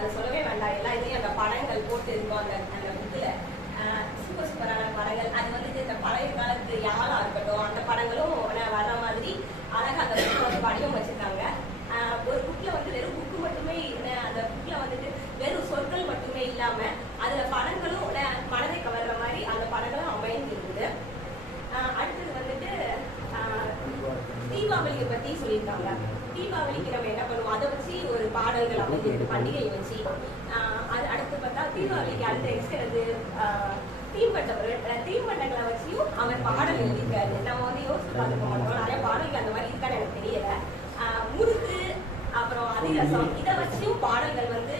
அதை சொல்லவே வேண்டாம். எல்லா இதுலயும் அந்த படங்கள் போட்டு இருக்கும் அந்த அந்த புக்கில் சூப்பர் சூப்பரான படங்கள். அது வந்துட்டு இந்த பழைய காலத்து யாழா இருக்கட்டும் அந்த படங்களும் வர்ற மாதிரி அழகா அந்த புக்கில் வந்து வடிவம் அஹ் ஒரு புக்ல வந்து வெறும் புக்கு மட்டுமே ந- அந்த புக்ல வந்துட்டு வெறும் சொற்கள் மட்டுமே இல்லாம அதுல படங்களும் ந- மனதை கவர்ற மாதிரி அந்த படங்களும் அமைந்து இருக்குது அஹ் அடுத்தது வந்துட்டு அஹ் தீபாவளியை பத்தி சொல்லியிருக்காங்க தீபாவளிக்கு நம்ம என்ன பண்ணுவோம் அதை வச்சு ஒரு பாடல்கள் பண்டிகை வச்சு ஆஹ் அது அடுத்து பார்த்தா தீபாவளிக்கு அடுத்த நெக்ஸ்ட் அது தீம்பட்டம் தீம்பட்டங்களை வச்சியும் அவர் பாடல் எழுதியிருக்காரு. நம்ம வந்து யோசிச்சு பார்த்துக்க மாட்டோம். நிறைய பாடல்கள் அந்த மாதிரி இருக்கான்னு எனக்கு தெரியல. ஆஹ் முறுக்கு அப்புறம் அதிரசம் இதை வச்சியும் பாடல்கள் வந்து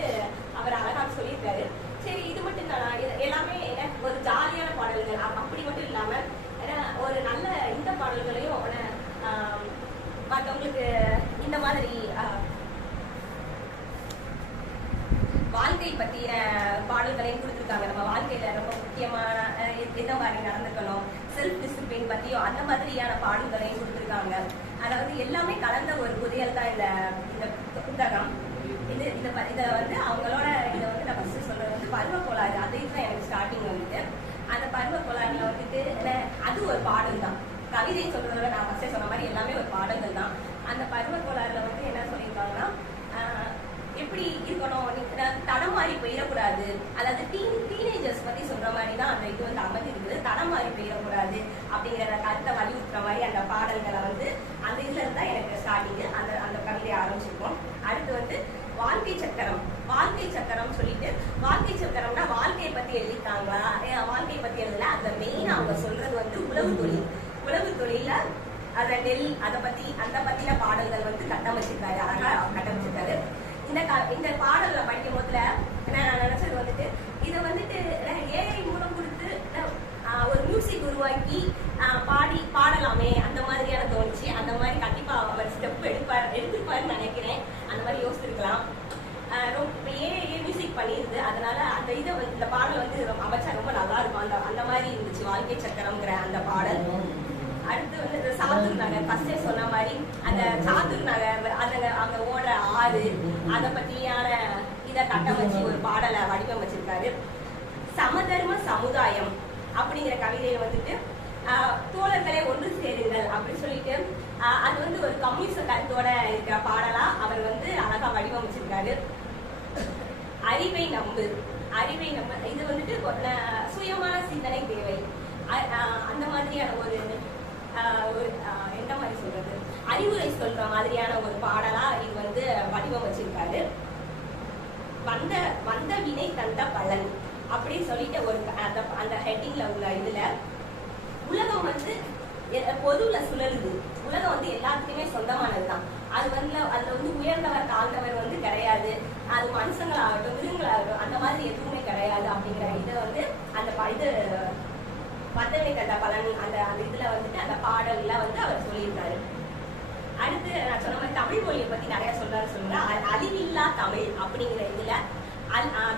அவர் அழகா சொல்லியிருக்காரு. சரி இது மட்டும் தான் எல்லாமே என்ன? ஒரு ஜாலியான பாடல்கள். அப்படி மட்டும் இல்லாம ஏன்னா ஒரு நல்ல இந்த பாடல்களையும் அவனை ஆம், இந்த மாதிரி வாழ்க்கை பத்தின பாடல்களையும் கொடுத்துருக்காங்க. நம்ம வாழ்க்கையில ரொம்ப முக்கியமான அஹ், எந்த மாதிரி நடந்துக்கணும் செல்ஃப் டிசிப்ளின் பத்தியும் அந்த மாதிரியான பாடல்களையும் கொடுத்துருக்காங்க. அதாவது எல்லாமே கலந்த ஒரு புதையல் தான் இந்த இந்த புத்தகம். இது இந்த இதை வந்து அவங்களோட இதை வந்து நான் ஃபர்ஸ்ட் சொல்றது வந்து பருவ கோளாறு. அது தான் எனக்கு ஸ்டார்டிங் வந்துட்டு அந்த பருவ கோளாறுல வந்துட்டு அது ஒரு பாடல் தான் கவிதை சொல்றதோட நான் ஃபர்ஸ்டே சொன்ன மாதிரி எல்லாமே ஒரு பாடல்கள் தான். அந்த பருவ கோளாறுல வந்து என்ன சொல்லியிருக்காங்கன்னா ஆஹ், எப்படி இருக்கணும் நீங்க தடம் மாறி போயிடக்கூடாது அதாவது டீன் டீனேஜர்ஸ் பத்தி சொல்ற மாதிரி தான் அந்த இது வந்து அமைஞ்சிருக்குது தடம் மாறி போயிடக்கூடாது அப்படிங்கிற அந்த கருத்தை வலியுறுத்துற மாதிரி அந்த பாடல்களை வந்து அந்த இதுல இருந்தா எனக்கு ஸ்டார்டிங் அந்த அந்த கவிதையை ஆரம்பிச்சிருக்கோம். அடுத்து வந்து வாழ்க்கை சக்கரம். வாழ்க்கை சக்கரம் சொல்லிட்டு வாழ்க்கை சக்கரம்னா வாழ்க்கையை பத்தி எழுதிட்டாங்களா வாழ்க்கையை பத்தி எழுதல. அந்த மெயின் அவங்க சொல்றது வந்து உழவு தொழில். உழவு தொழில அத நெல் அதை பத்தி அந்த பத்தின பாடல்கள் வந்து கட்டமைச்சிருக்காரு. அழகா இந்த கா- இந்த பாடல படிக்கும் போதுல நான் நினைச்சது வந்துட்டு இதை வந்துட்டு ஏஐ மூலம் கொடுத்து ஆஹ், ஒரு மியூசிக் உருவாக்கி ஆஹ், பாடி பாடலாமே அந்த மாதிரியான தோணுச்சு. அந்த மாதிரி கண்டிப்பா அவர் ஸ்டெப் எடுப்பார் எடுத்திருப்பாருன்னு நினைக்கிறேன். அந்த மாதிரி யோசிச்சிருக்கலாம். ஆஹ் ரொம்ப இப்போ ஏஐ மியூசிக் பண்ணியிருந்து அதனால அந்த இதை வந்து இந்த பாடல் வந்து ரொம்ப அமைச்சா ரொம்ப நல்லா இருக்கும். அந்த அந்த மாதிரி இருந்துச்சு வாழ்க்கை சக்கரம்ங்கிற அந்த பாடல். அடுத்து வந்து இந்த சாத்தூர் நகர். ஃபர்ஸ்டே சொன்ன மாதிரி அந்த சாத்தூர் நகர் அந்த அது. அதை பத்தியான இதை கட்டமைச்சு ஒரு பாடலை வடிவமைச்சிருக்காரு சமதர்ம சமுதாயம் அப்படிங்கிற கவிதையில வந்துட்டு ஆஹ், ஒன்று சேருங்கள் அப்படி சொல்லிட்டு அது வந்து ஒரு கம்யூனிச கருத்தோட இருக்கிற பாடலா அவர் வந்து அழகா வடிவமைச்சிருக்காரு அறிவை நம்பு. அறிவை நம்ப இது வந்துட்டு சுயமான சிந்தனை தேவை. ஆஹ் அந்த மாதிரியான ஒரு ஆஹ் ஒரு என்ன மாதிரி சொல்றது? அறிவுரை சொல்ற மாதிரியான ஒரு பாடல் இது வந்து வடிவமைச்சிருக்காரு வந்த வந்த வினை தந்த பலன் அப்படின்னு சொல்லிட்டு ஒரு அந்த அந்த ஹெட்டிங்ல உள்ள இதுல உலகம் வந்து எ- பொதுவுல சுழலுது. உலகம் வந்து எல்லாத்துக்குமே சொந்தமானதுதான். அது வந்து அதுல வந்து உயர்ந்தவர் தாழ்ந்தவர் வந்து கிடையாது. அது மனுஷங்களாகட்டும் மிருகங்களாகட்டும் அந்த மாதிரி எதுவுமே கிடையாது அப்படிங்கிற இதை வந்து அந்த இது வந்தவினை கண்ட பலன் அந்த அந்த இதுல வந்துட்டு அந்த பாடல்ல வந்து அவர் சொல்லியிருக்காரு. அடுத்து நான் தமிழ் மொழியை பத்தி நிறைய சொல்றாரு சொல்றாரு அழிவில்லா தமிழ் அப்படிங்கிற இதுல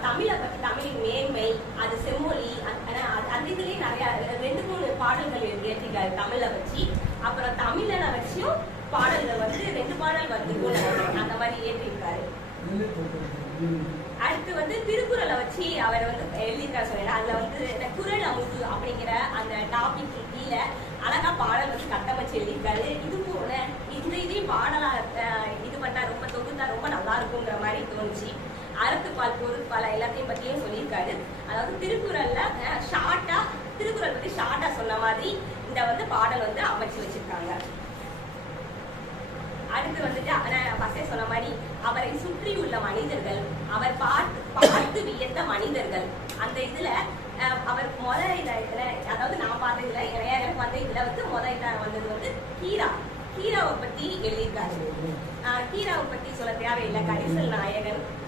தமிழை பத்தி தமிழின் மேன்மை அது செம்மொழி அந்த இதுலயே நிறைய ரெண்டு மூணு பாடல்கள் எழுதியிருக்காரு தமிழை வச்சு. அப்புறம் தமிழனை வச்சும் பாடல்கள் வந்து ரெண்டு பாடல் வந்து அந்த மாதிரி ஏற்றிருக்காரு அடுத்து வந்து திருக்குறளை வச்சு அவர் வந்து எழுதியிருக்காரு சொன்னேன் அதுல வந்து இந்த குரல் அமுது அப்படிங்கிற அந்த டாபிக் கீழே அழகா பாடல் வந்து கட்டமைச்சு எழுதியிருக்காரு. இது போல இந்த இதையும் பாடலா அஹ், இது பண்ணா ரொம்ப தொகுத்தா ரொம்ப நல்லா இருக்குங்கிற மாதிரி தோணுச்சு அறத்துப்பால் பொருட்பால் எல்லாத்தையும் பத்தியும் சொல்லியிருக்காரு அதாவது திருக்குறள்ல ஷார்ட்டா திருக்குறள் பத்தி ஷார்ட்டா வந்து பாடல் வந்து அமைச்சு வச்சிருக்காங்க. அடுத்து வந்துட்டு நான் ஃபர்ஸ்டே சொன்ன மாதிரி அவரை சுற்றி உள்ள மனிதர்கள் அவர் பார்த்து பார்த்து வியந்த மனிதர்கள். அந்த இதுல அவர் முத இத அதாவது நான் பார்த்ததுல இதுல எனக்கு எனக்கு வந்த இதுல வந்து முத இதாக வந்தது வந்து கீரா. கீராவை பத்தி எழுதியிருக்காரு. கீராவை பத்தி சொல்ல தேவையில்லை. கரிசல் நாயகன்.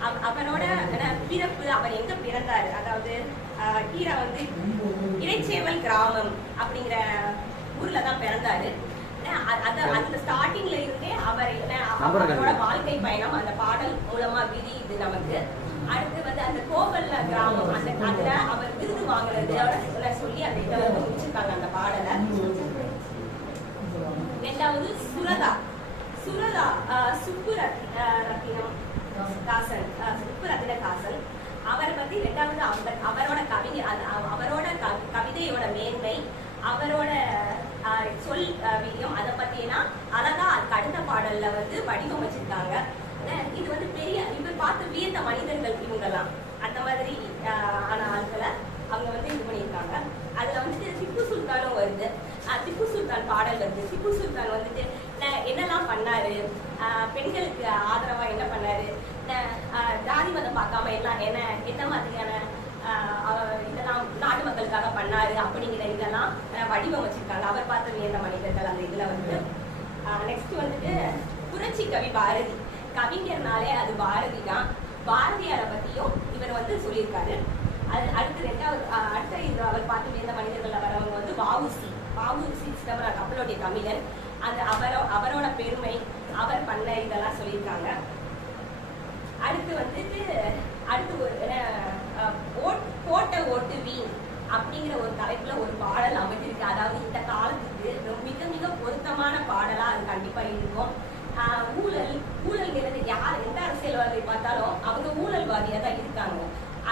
அவ- அவரோட பிறப்பு அவர் எங்க பிறந்தாரு? அதாவது கீரா வந்து இறைச்சேவல் கிராமம் அப்படிங்கிற ஊர்ல தான் பிறந்தாரு. அஹ் அ- அது அந்த ஸ்டார்டிங்ல இருந்தே அவர். அவரோட வாழ்க்கை பயணம் அந்த பாடல் மூலமா விரியுது நமக்கு. அடுத்து வந்து அந்த கோவல்ல கிராமம் அந்த அதுல அவர் விருது வாங்குறது சொல்லி அந்த இதை வந்து முடிச்சிருக்காங்க அந்த பாடலை. ரெண்டாவது சுரதா. சுரதா அஹ், சுப்புரத் ரத்தினம் தாசன் அஹ், சுப்புரத்தின தாசன் அவரை பத்தி ரெண்டாவது அவர் அவரோட கவிஞர் அவரோட க- கவிதையோட மேன்மை அவரோட சொல் அஹ், வீரியம் அதை பத்தியெல்லாம் அழகா அதுக்கு அடுத்த பாடல்ல வந்து வடிவமைச்சிருக்காங்க. இது வந்து பெரிய இவர் பார்த்து வியந்த மனிதர்கள் இவங்கெல்லாம். அந்த மாதிரி ஆன ஆட்களை அவங்க வந்து இது பண்ணியிருக்காங்க. அதுல வந்துட்டு திப்பு சுல்தானும் வருது. திப்பு சுல்தான் பாடல் வருது திப்பு சுல்தான் வந்துட்டு என்னெல்லாம் பண்ணாரு? பெண்களுக்கு ஆதரவா என்ன பண்ணாரு? ந- ஜாதி மதம் பார்க்காம எல்லாம் என்ன என்ன மாதிரியான இதெல்லாம் நாட்டு மக்களுக்காக பண்ணாரு அப்படிங்கிற இதெல்லாம் வடிவமைச்சிருக்காங்க அவர் பார்த்த வியந்த மனிதர்கள் அந்த இதுல வந்து. நெக்ஸ்ட் வந்துட்டு புரட்சி கவி பாரதி. கவிஞர்னாலே அது பாரதி தான். பாரதியாரை பத்தியும் இவர் வந்து சொல்லியிருக்காரு. அது அடுத்து ரெண்டாவது அஹ் அடுத்த இது அவர் பார்த்து வியந்த மனிதர்கள்ல வரவங்க வந்து வாவுசி வாவுசி சிதம்பரம் கப்பலோடைய தமிழன் அந்த அவரோ அவரோட பெருமை அவர் பண்ண இதெல்லாம் சொல்லியிருக்காங்க. அடுத்து வந்துட்டு அடுத்து ஒரு என்ன, அஹ், ஓட் போட்ட ஓட்டு வீண் அப்படிங்கிற ஒரு தலைப்புல ஒரு பாடல் அமைஞ்சிருக்கு. அதாவது இந்த காலத்துக்கு ரொம்ப மிக மிக பொருத்தமான பாடலா அது கண்டிப்பா இருக்கும். ஆஹ் ஊழல் ஊழல்ங்கிறது யார் எந்த அரசியல்வாதியை பார்த்தாலும் அவங்க ஊழல்வாதியா தான் இருக்காங்க.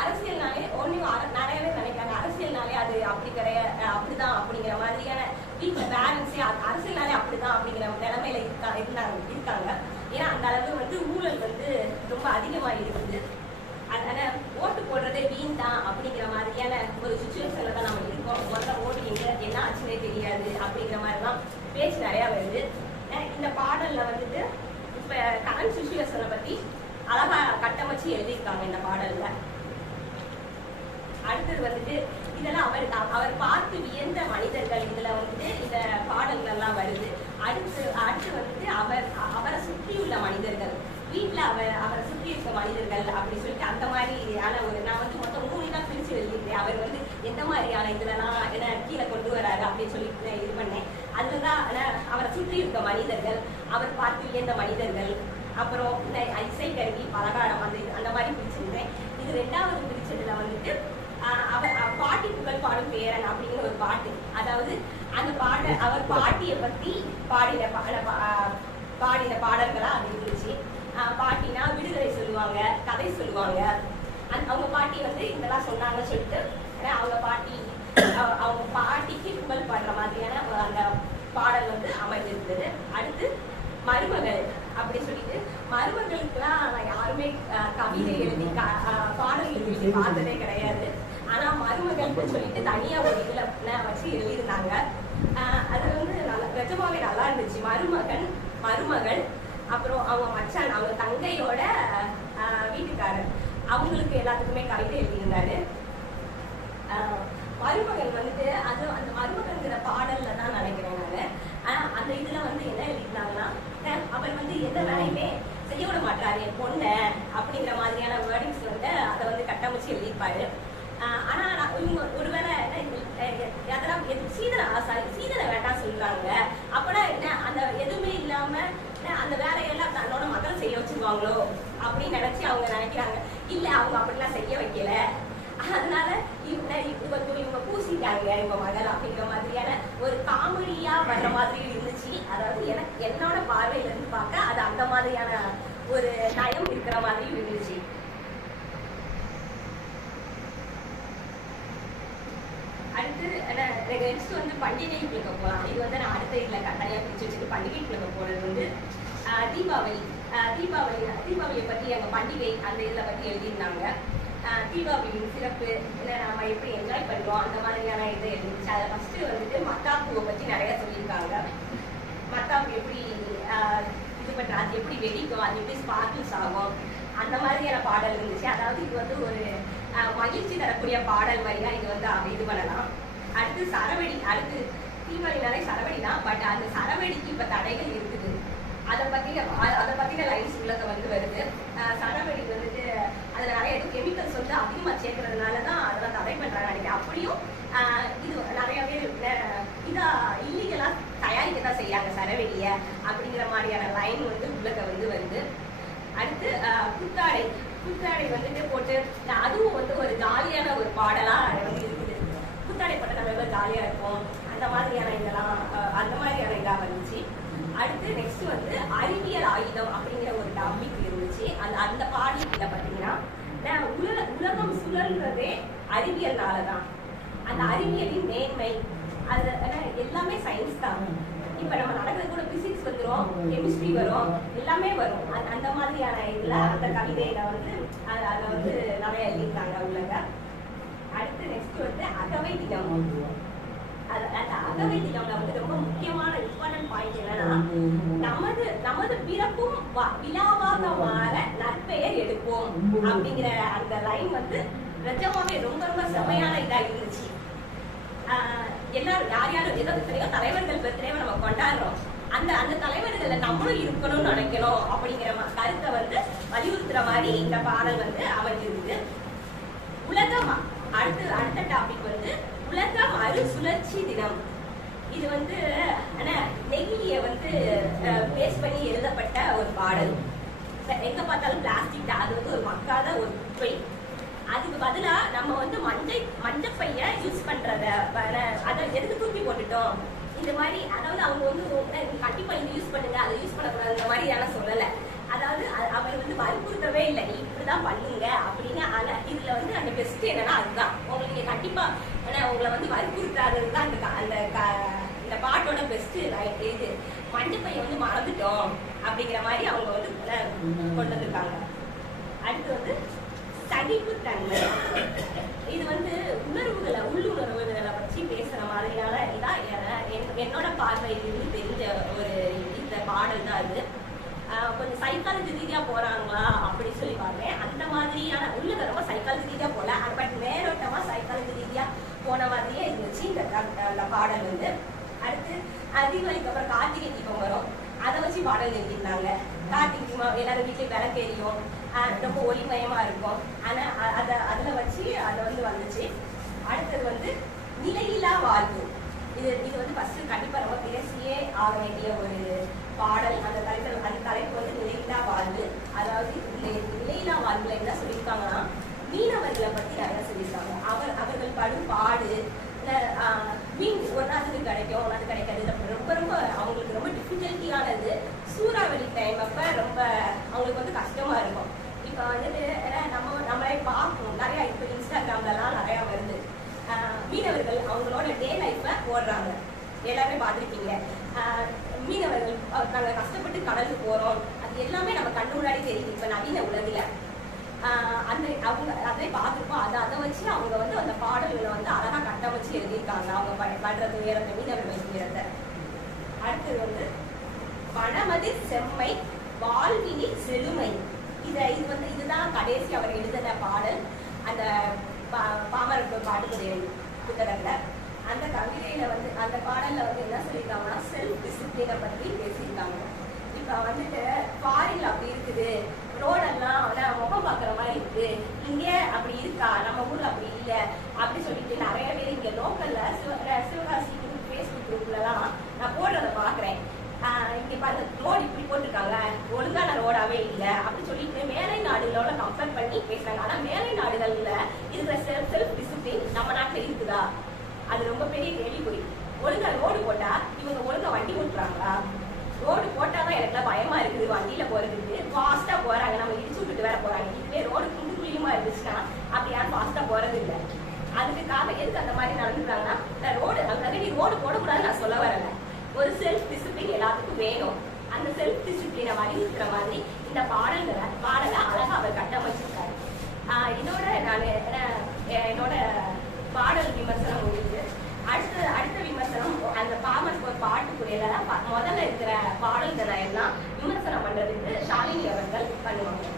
அரசியல்னாலே ஒண்ணு நிறைய பேர் நினைக்கிறாங்க. அரசியல்னாலே அது அப்படி கிடையாது அஹ் அப்படிதான் அப்படிங்கிற மாதிரியான வீட்டுல பேரண்ட்ஸே அரசியல்னாலே அப்படிதான் அப்படிங்கிற நிலைமையில இருக்கா இருந்தாங்க இருக்காங்க. ஏன்னா அந்த அளவு வந்து ஊழல் வந்து ரொம்ப அதிகமாக இருக்குது. அதனால ஓட்டு போடுறதே வீண் தான் அப்படிங்கிற மாதிரியான ஒரு சுச்சுவேஷன்ல தான் நம்ம இருக்கோம். முதல்ல ஓட்டு எங்க என்ன ஆச்சுன்னே தெரியாது அப்படிங்கிற மாதிரி தான் பேச்சு நிறைய வருது. இந்த பாடல்ல வந்துட்டு இப்ப கரண்ட் சுச்சுவேஷனை பத்தி அழகா கட்டமைச்சு எழுதியிருக்காங்க இந்த பாடல்ல. அடுத்தது வந்துட்டு இதெல்லாம் அவர் அவர் பார்த்து வியந்த மனிதர்கள் இதுல வந்து இந்த பாடல்கள் எல்லாம் வருது அடுத்து அடுத்து வந்துட்டு அவர் அவரை சுற்றியுள்ள மனிதர்கள் வீட்டுல அவர் அவரை சுற்றி இருக்க மனிதர்கள் அப்படி சொல்லிட்டு அந்த மாதிரியான ஒரு நான் வந்து மொத்தம் மூணு தான் பிரிச்சு எழுதியிருக்கேன் அவர் வந்து எந்த மாதிரியான இதுலலாம் என்ன கீழே கொண்டு வராரு அப்படின்னு சொல்லிட்டு நான் இது பண்ணேன் அதுலதான் ஆனா, அவரை சுற்றி இருக்க மனிதர்கள் அவர் பார்த்து வியந்த மனிதர்கள் அப்புறம் இந்த இசைக்கருவி பலகாரம் அந்த அந்த மாதிரி பிரிச்சிருந்தேன் இது ரெண்டாவது பிரிச்சதுல வந்துட்டு ஆஹ் அவர் அவர் பாட்டி புகழ் பாடும் பேரன் அப்படிங்கிற ஒரு பாட்டு அதாவது அந்த பாட அவர் பாட்டியை பத்தி பாடின பாட பாடின பாடல்களா அது இருந்துச்சு. பாட்டினா விடுதலை சொல்லுவாங்க கதை சொல்லுவாங்க. அவங்க பாட்டி வந்து இதெல்லாம் சொன்னாங்கன்னு சொல்லிட்டு அவங்க பாட்டி அவங்க பாட்டிக்கு புகழ் பாடுற மாதிரியான அந்த பாடல் வந்து அமைஞ்சிருந்தது. அடுத்து மருமகள் அப்படி சொல்லிட்டு மருமகளுக்குலாம் நான் யாருமே கவிதை எழுதி பாடல் எழுதி பார்த்ததே கிடையாது. ஆனா மருமகள்னு சொல்லிட்டு தனியா ஒரு இதுல ந- வச்சு எழுதியிருந்தாங்க அஹ், அது வந்து நல்லா நிஜமாவே நல்லா இருந்துச்சு மருமகன் மருமகள் அப்புறம் அவங்க மச்சான் அவங்க தங்கையோட அஹ், வீட்டுக்காரர். அவங்களுக்கு எல்லாத்துக்குமே கவிதை எழுதியிருந்தாரு. ஆஹ் மருமகன் வந்துட்டு அது அந்த மருமகன்கிற பாடல்ல தான் நினைக்கிறேன் நானு. ஆனா அந்த இதுல வந்து என்ன எழுதிருந்தாங்கன்னா அஹ் அவர் வந்து எந்த வேலையுமே செய்ய விட மாட்டாரு என் பொண்ணை அப்படிங்கிற மாதிரியான வேர்டிங்ஸ் வந்து அதை வந்து கட்டமைச்சு எழுதியிருப்பாரு. ஆஹ் ஆனா இவங்க ஒருவேளை என்ன அதெல்லாம் சீதனை சாரி சீதனை வேண்டாம் சொல்றாங்க அப்பனா என்ன அந்த எதுவுமே இல்லாம என்ன அந்த வேலையெல்லாம் தன்னோட மகள் செய்ய வச்சிருவாங்களோ அப்படின்னு நினைச்சு அவங்க நினைக்கிறாங்க இல்ல அவங்க அப்படிலாம் செய்ய வைக்கல. அதனால இவங்க இவங்க இவங்க பூசிட்டாங்க இவங்க மகள் அப்படிங்கிற மாதிரியான ஒரு காமெடியா வர்ற மாதிரி இருந்துச்சு. அதாவது எனக்கு என்னோட பார்வையில இருந்து பார்க்க அது அந்த மாதிரியான ஒரு நயம் இருக்கிற மாதிரி இருந்துச்சு. அடுத்து நெக்ஸ்ட் வந்து பண்டிகை குழுக்க போகலாம். இது வந்து நான் அடுத்த இதில் கட்டாயம் பிரிச்சு வச்சுட்டு பண்டிகை குழுக்க போறது வந்து தீபாவளி. தீபாவளி தீபாவளியை பற்றி எங்க பண்டிகை அந்த இதில் பற்றி எழுதியிருந்தாங்க. தீபாவளியின் சிறப்பு இல்லை நம்ம எப்படி என்ஜாய் பண்ணுறோம் அந்த மாதிரியான இது எழுதிச்சு அதை ஃபஸ்ட்டு வந்துட்டு மத்தாப்பூவை பற்றி நிறைய சொல்லியிருக்காங்க. மத்தாப்பு எப்படி இது பட் அது எப்படி வெடிக்கும் அது எப்படி ஸ்பார்க்கிள்ஸ் ஆகும் அந்த மாதிரியான பாடல் இருந்துச்சு. அதாவது இது வந்து ஒரு மகிழ்ச்சி தரக்கூடிய பாடல் வழியா இது வந்து அவ- இது பண்ணலாம். அடுத்து சரவெடி அடுத்து தீபாவளினாலே சரவெடி தான் பட் அந்த சரவெடிக்கு இப்போ தடைகள் இருக்குது. அதை பற்றின அதை பற்றின லைன்ஸ் உள்ளத வந்து வருது. அஹ், சரவெடி வந்துட்டு அதில் நிறைய கெமிக்கல்ஸ் வந்து அதிகமாக சேர்க்கறதுனால தான் அதெல்லாம் தடை பண்ணுறாங்க நினைக்கிறேன். அப்படியும் இது நிறைய பேர் இதாக இதா தயாரிக்க தான் செய்யாங்க சரவெடிய அப்படிங்கிற மாதிரியான லைன் வந்து உள்ளக்க வந்து வருது. அடுத்து புத்தாடை. புத்தாடை வந்துட்டு போட்டு அதுவும் வந்து ஒரு ஜாலியான ஒரு பாடலாக வந்து இருக்குது. புத்தாடை போட்டு நம்ம எவ்வளோ ஜாலியாக இருக்கும். அந்த மாதிரியான இதெல்லாம் அந்த மாதிரியான இதாக வந்து அடுத்து நெக்ஸ்ட் வந்து அறிவியல் ஆயுதம் அப்படிங்கிற ஒரு டாபிக் இருந்துச்சு. அந்த அந்த பாடல பாத்தீங்கன்னா நான் உல உலகம் சுழல்றதே அறிவியல்னால தான் அந்த அறிவியலின் மேன்மை அது எல்லாமே சயின்ஸ் தான். இப்ப நம்ம நடக்கிறது கூட பிசிக்ஸ் வந்துரும் கெமிஸ்ட்ரி வரும் எல்லாமே வரும். அந்த- அந்த மாதிரியான இதுல அந்த கவிதையில வந்து அது அதுல வந்து நிறைய எழுதியிருக்காங்க உள்ளங்க அடுத்து நெக்ஸ்ட் வந்து அகவை தினம் அது அந்த அகவை தினம்ல வந்து ரொம்ப முக்கியமான இம்பார்ட்டன்ட் பாயிண்ட் என்னன்னா நமது நமது பிறப்பும் விழாவாக மாற நற்பெயர் எடுப்போம் அப்படிங்கிற அந்த லைன் வந்து நிஜமாவே ரொம்ப ரொம்ப செமையான இதா இருந்துச்சு. எல்லாரும் யார் யாரும் ஏதோ எத்தனையோ தலைவர்கள் பர்த்டேவை நம்ம கொண்டாடுறோம். அந்த அந்த தலைவர்கள நம்மளும் இருக்கணும்னு நினைக்கணும் அப்படிங்கிற கருத்தை வந்து வலியுறுத்துற மாதிரி இந்த பாடல் வந்து அமைஞ்சிருக்குது. உலக அடுத்து அடுத்த டாபிக் வந்து உலக மறுசுழற்சி தினம். இது வந்து ஆனா நெகிழிய வந்து பேஸ் பண்ணி எழுதப்பட்ட ஒரு பாடல். எங்க பார்த்தாலும் பிளாஸ்டிக் அது வந்து ஒரு மக்காத ஒரு குப்பை அதுக்கு பதிலா நம்ம வந்து மஞ்சள் மஞ்சள் பைய யூஸ் பண்றத அதை எதுக்கு தூக்கி போட்டுட்டோம்? இந்த மாதிரி அதாவது அவங்க வந்து உங்க- கண்டிப்பா இது யூஸ் பண்ணுங்க அதை யூஸ் பண்ணக்கூடாது இந்த மாதிரி யாரும் சொல்லலை. அதாவது அவர் வந்து வற்புறுத்தவே இல்லை. நீ இப்படிதான் பண்ணுங்க அப்படின்னு. ஆனா இதுல வந்து அந்த பெஸ்ட் என்னன்னா அதுதான். உங்களுக்கு நீங்க கண்டிப்பா உங்களை வந்து வற்புறுத்தாதது தான் அந்த அந்த இந்த பாட்டோட பெஸ்ட் இது. மஞ்சள் பையன் வந்து மறந்துட்டோம் அப்படிங்கிற மாதிரி அவங்க வந்து கொண்டு வந்திருக்காங்க. அடுத்து வந்து சகிப்புத்தன்மை இது வந்து உணர்வுகளை உள்ளுணர்வுகளை வச்சு பேசுற மாதிரியான இதான் என்னோட பார்வையிலிருந்து தெரிஞ்ச ஒரு இந்த பாடல் தான் இது கொஞ்சம் சைக்காலஜி ரீதியா போறாங்களா அப்படின்னு சொல்லி பாருவேன் அந்த மாதிரியான உள்ளுக்கு ரொம்ப சைக்காலஜி ரீதியா போல பட் மேலோட்டமா சைக்காலஜி ரீதியா போன மாதிரியே இருந்துச்சு இந்த பாடல் வந்து. அடுத்து அஹ் தீபாவளிக்கு அப்புறம் கார்த்திகை தீபம் வரும். அதை வச்சு பாடல் எழுதியிருந்தாங்க. கார்த்திகை தீபம் எல்லாரும் வீட்லயும் விளக்கு எரியும். ரொம்ப ஒளிமயமா இருக்கும். ஆனா அதை அதுல வச்சு அதை வந்து வந்துச்சு. அடுத்தது வந்து நிலையில்லா வாழ்வு. இது இது வந்து ஃபர்ஸ்ட் கண்டிப்பா ரொம்ப பேசியே ஆக வேண்டிய ஒரு பாடல். அந்த தலைப்பில் தலைப்பு வந்து நிலையில்லா வாழ்வு அதாவது இந்த நிலையில்லா வாழ்வுல என்ன சொல்லியிருக்காங்கன்னா மீனவர்களை பத்தி நிறைய சொல்லியிருக்காங்க. அவர் அவர்கள் படும் பாடு மீன் ஒன்றாவது கிடைக்கும் ஒன்றாவது கிடைக்காது ரொம்ப ரொம்ப அவங்களுக்கு ரொம்ப டிஃபிகல்ட்டியானது சூறாவளி டைம் அப்ப ரொம்ப அவங்களுக்கு வந்து கஷ்டமா இருக்கும். இப்போ வந்துட்டு ஏன்னா நம்ம நம்மளே பார்க்கணும். நிறையா இப்போ இன்ஸ்டாகிராம்லலாம் நிறையா வருது. மீனவர்கள் அவங்களோட டே லைஃப்பை போடுறாங்க எல்லாருமே பார்த்துருப்பீங்க மீனவர்கள் கஷ்டப்பட்டு கடலுக்கு போறோம். அது எல்லாமே நம்ம கண்ணு முன்னாடி தெரியுது இப்ப நவீன உலகில. அந்த அவங்க அதை பார்த்துருப்போம். அதை அதை வச்சு அவங்க வந்து அந்த பாடல்களை வந்து அழகா கட்டமைச்சு எழுதியிருக்காங்க. அவங்க ப- உயரத்தை மீனவர் வைக்கிறத அடுத்தது வந்து வனமதிர் செம்மை வாழ்வினில் செழுமை. இதை இது வந்து இதுதான் கடைசி அவர் எழுதின பாடல். அந்த பா- பாமர பாடுகிற புத்தகத்துல. அந்த கவிதையில வந்து அந்த பாடல்ல வந்து என்ன சொல்லியிருக்காங்கன்னா செல்ஃப் டிசிப்ளினை பத்தி பேசியிருக்காங்க. இப்ப வந்துட்டு ஃபாரின்ல அப்படி இருக்குது. ரோடெல்லாம் அவனை முகம் பாக்குற மாதிரி இருக்கு இங்க அப்படி இருக்கா? நம்ம ஊர்ல அப்படி இல்ல. அப்படி சொல்லிட்டு நிறைய பேர் இங்க லோக்கல்ல சிவகாசி குரூப் ஃபேஸ்புக் குரூப்லலாம் நான் போடுறத பாக்குறேன் இங்க பாருங்க ரோடு இப்படி போட்டிருக்காங்க. ஒழுங்கான ரோடாவே இல்ல. அப்படி சொல்லிட்டு மேலை நாடுகளோட கம்பேர் பண்ணி பேசுறாங்க. ஆனா மேலை நாடுகள்ல இருக்கிற செல்ஃப் செல்ஃப் டிசிப்ளின் நம்ம நாட்டுல இருக்குதா அது ரொம்ப பெரிய கேள்விக்குறி. ஒழுங்கா ரோடு போட்டா இவங்க ஒழுங்கா வண்டி ஓட்டுறாங்களா? ரோடு போட்டாதான் எனக்கு பயமா இருக்குது. வண்டியில போறதுக்கு ஃபாஸ்டா போறாங்க. நம்ம இடிச்சு விட்டுட்டு வேற போறாங்க. இதுவே ரோடு குண்டு குழியுமா இருந்துச்சுன்னா அப்படி யாரும் ஃபாஸ்டா போறது இல்ல அதுக்கு காரணம் எதுக்கு அந்த மாதிரி நடந்துக்கிறாங்கன்னா ரோடு அதுக்காக நீ ரோடு போடக்கூடாதுன்னு நான் சொல்ல வரல. ஒரு செல்ஃப் டிசிப்ளின் எல்லாத்துக்கும் வேணும். அந்த செல்ஃப் டிசிப்ளினை வலியுறுத்துற மாதிரி இந்த பாடல்களை பாடலை அழகா அவர் கட்டமைச்சிருக்காரு. இதோட நான் என்னோட பாடல் விமர்சனம் அடுத்த அடுத்த விமர்சனம் அந்த பாமர் ஒரு பாட்டுக்குரியல முதல்ல இருக்கிற பாடல்களை எல்லாம் விமர்சனம் பண்றதுக்கு ஷாலினி அவர்கள் பண்ணுவாங்க.